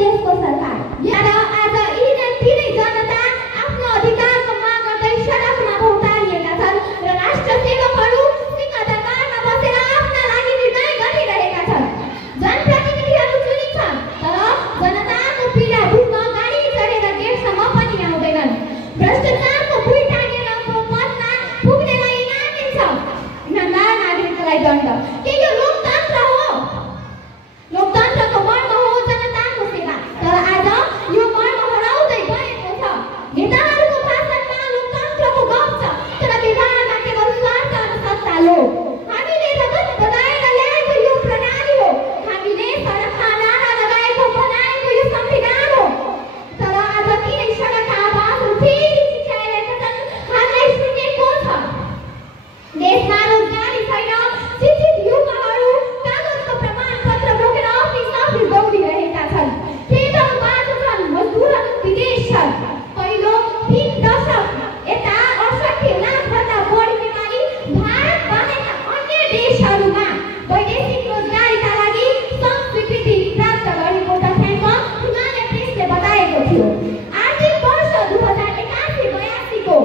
देशको सरकार। यहाँ आज यिनै तिनै जनता आफ्नो अधिकारको माग गर्दै सडकमा भौतारिएका छन् र राष्ट्र सेवकहरू सिंहदरबारमा बसेर आफ्ना लागि निर्णय गरिरहेका छन्। जनप्रतिनिधिहरू चुनिन्छन् तर जनताको पीडा बुझ्न गाडी चढेर गेटसम्म पनि आउँदैनन्। भ्रष्टाचारको भुइँ टाँगेर पदमा पुग्नेलाई इनाम दिन्छ, इमानदार नागरिकलाई दण्ड। के यो लोकतन्त्र हो? लोकतन्त्रको मर्म हो जनताको सेवा, तर आज यो मर्म हराउँदै गएको छ। नेताहरूको भाषणमा लोकतन्त्रको गफ छ, तर व्यवहारमा केवल स्वार्थ र सत्ता लोभ। हामीले रगत बगाएर ल्याएको यो प्रणाली हो, हामीले सडकमा नारा लगाएको बनाएको यो संविधान हो, तर आज तिनै सडकका आवाजहरू फेरि चिच्याइरहेका छन्। हामीलाई सुनेको छ देशमा रोजगारी छैन, शिक्षित युवाहरू कागजको प्रमाणपत्र बोकेर अफिस दौडिरहेका छन्। खेतहरू बाँझो छन्, मजदुरहरू विदेश छन्। पहिलो 3 दशक यता 68 लाखभन्दा बढी नेपाली भारत बाहेक अन्य देशहरूमा वैदेशिक रोजगारीका लागि स्वीकृति प्राप्त गरेको तथ्याङ्क हिमालय प्रेसले बताएको थियो। आर्थिक वर्ष 2081-82 को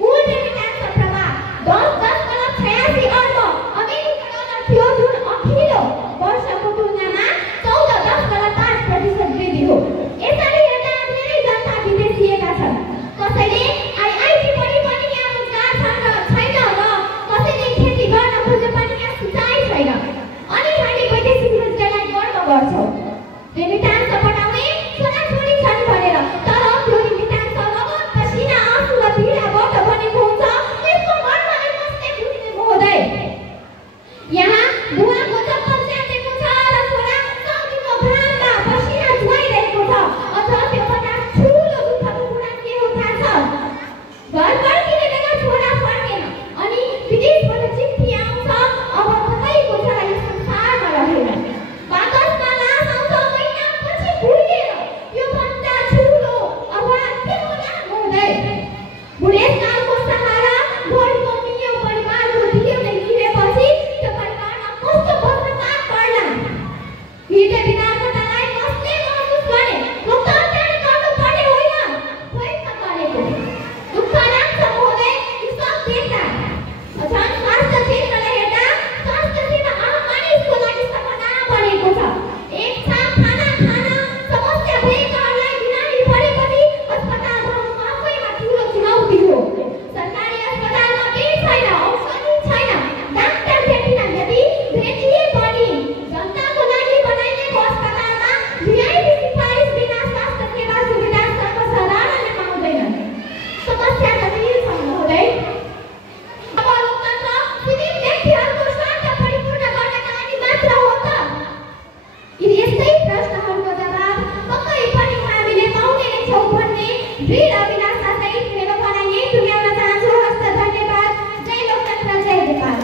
कुल रेमिट्यान्स प्रवाह 10.86 अर्ब अमेरिकी डलर थियो, जुन अघिल्लो वर्षको तुलनामा 14.5% वृद्धि हो। यसरी हेर्दा धेरै जनता विदेशिएका छन्। कसैले आइआइटी पढे पनि यहाँ रोजगार छैन र कसैले खेती गर्न खोजे पनि यहाँ सिँचाइ छैन। अनि हामी वैदेशिक रोजगारलाई गर्व गर्छौँ। रेमिट्यान्स पठाउने छोराछोरी छन् भनेर, तर त्यो रेमिट्यान्स रगत पसिना आँसु र पीडाबाट बनेको हुन्छ। यसको मर्मलाई कसले बुझ्ने महोदय? यहाँ बुवाको चप्पल च्यातेको छ र छोरा चौकीको घाममा पसिना चुहाइरहेको छ। अझ त्योभन्दा ठुलो दुःखको कुरा के हो थाहा छ? घर फर्किने बेला छोरा फर्केन, अनि विदेशबाट चिठी आउँछ, अब कसैको छोरा यो संसारमा रहेन। बाकसमा लास आउँछ महिनापछि भुलिएर। योभन्दा ठुलो अभाव के होला महोदय? बुढेसकालको सहारा घरको मियो परिवारको दियो नै लिएपछि त्यो परिवारमा कस्तो पत्रकार पर्ला? हृदय विदारकतालाई कसले महसुस गर्ने? लोकतन्त्रले गर्नुपर्ने होइन, प्रयत्न गरेको। दुःख लाग्छ महोदय यो सब देख्दा। झन् स्वास्थ्य क्षेत्रलाई हेर्दा स्वास्थ्य सेवा आम मानिसको लागि सपना बनेको छ। एक छाक खाना खान समस्या भएकाहरूलाई बिरामी परेपछि अस्पताल बनाउनु आफैमा ठुलो चुनौती हो। सरकारी अस्पतालमा केही छैन, औषधि छैन, डाक्टर भेटिनन्। यदि भेटिए पनि जनताको लागि बनाइएको अस्पतालमा भिआइपी सिफारिस बिना स्वास्थ्य सेवा सुविधा सर्वसाधारणले पाउँदैनन्। समस्या गम्भीर छ महोदय। अब लोकतन्त्र सिविल व्यक्तिहरूको स्वार्थ परिपूर्ण गर्नका लागि मात्र हो त? यस्तै प्रश्नहरूको जवाब पक्कै पनि हामीले पाउने नै छौँ भन्ने दृढ अभिलाषासहित मेरो भनाइ यही टुङ्ग्याउन चाहन्छु। हस्त धन्यवाद। जय लोकतन्त्र, जय नेपाल।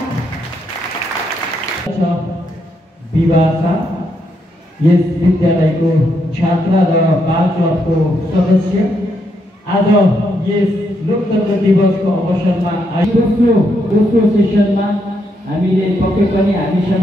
विवाह छ। यस विद्यालयको छात्र र बाल क्लबको सदस्य आज यस लोकतन्त्र दिवसको अवसरमा दोस्रो सेसनमा हामीले पक्कै पनि हामीसँग